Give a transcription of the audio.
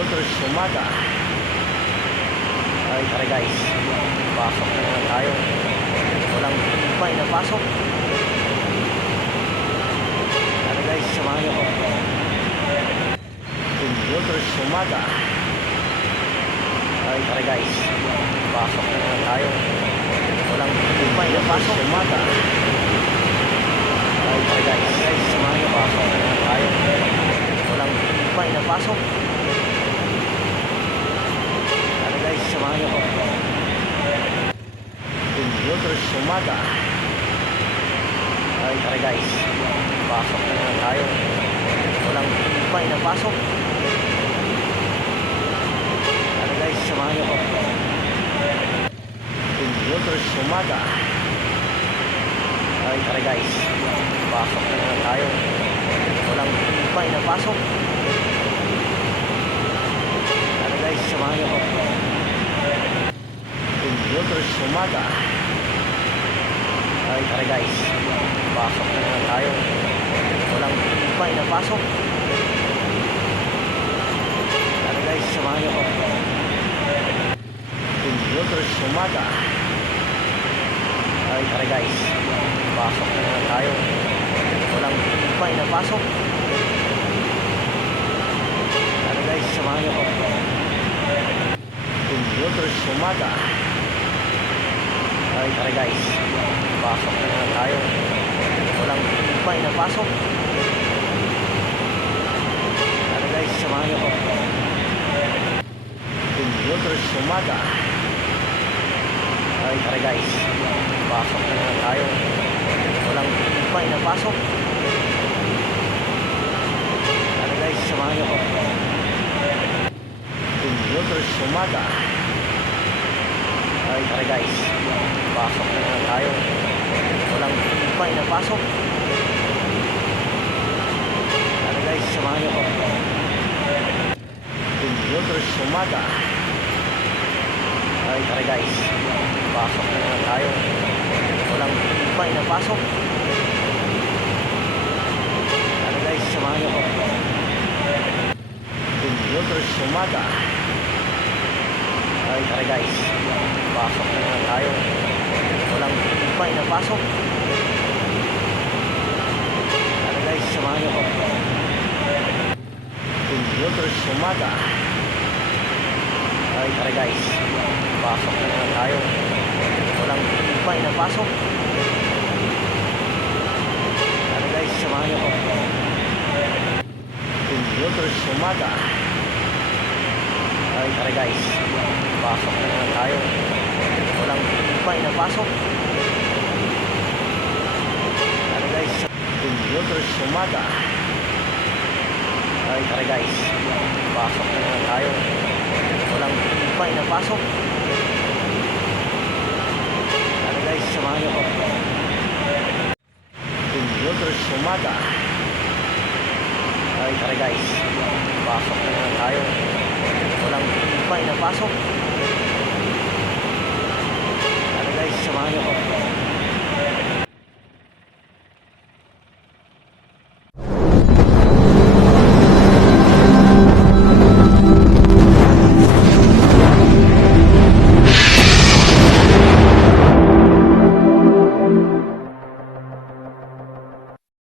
Motors umaga. Ay tara guys, pasok na naman tayo. Walang may napasok. Tara guys, samahan niyo ko. Motors umaga. Ay tara guys, pasok na naman tayo. Walang may napasok. Umaga. Ay tara guys, samahan niyo, pasok na naman tayo. Walang may napasok. Tara guys, samahan niyo ko. Motors umaga. Ay tara guys, pasok na naman tayo. Walang may napasok. Tara guys, samahan niyo ko. Motors umaga. Ay tara guys, pasok na naman tayo. Walang may napasok. Tara guys, samahan niyo ko. Motors umaga. Ay tara guys, pasok na naman tayo. Walang may napasok. Tara guys, samahan niyo ko. Motors umaga. Ay tara guys, pasok na naman tayo. Walang may napasok. Tara guys, samahan niyo ko. Motors umaga. Ay tara guys, pasok na naman tayo. Walang may napasok. Tara guys, samahan niyo ko. Motors umaga. Ay tara guys, pasok na naman tayo. Walang may napasok. Tara guys, samahan niyo ko. Motors umaga. Ay tara guys, pasok na naman tayo. Walang may napasok. Tara guys, samahan niyo ko. Motors umaga. Ay tara guys, pasok na naman tayo. Walang may napasok. Tara guys, samahan niyo ko. Motors umaga. Ay tara guys, pasok na naman tayo. Walang may napasok. Tara guys, samahan niyo ko. Motors umaga. Ay tara guys, pasok na naman tayo. Walang may napasok. Tara guys, samahan niyo ko. Motors umaga. Ay tara guys, pasok na naman tayo. Walang may napasok. Tara guys, Motors umaga. Ay tara guys, pasok na naman tayo. Walang may napasok. Tara guys, samahan niyo ko. Motors umaga. Ay tara guys, pasok na naman tayo. Walang may napasok. Tara guys, samahan niyo ko.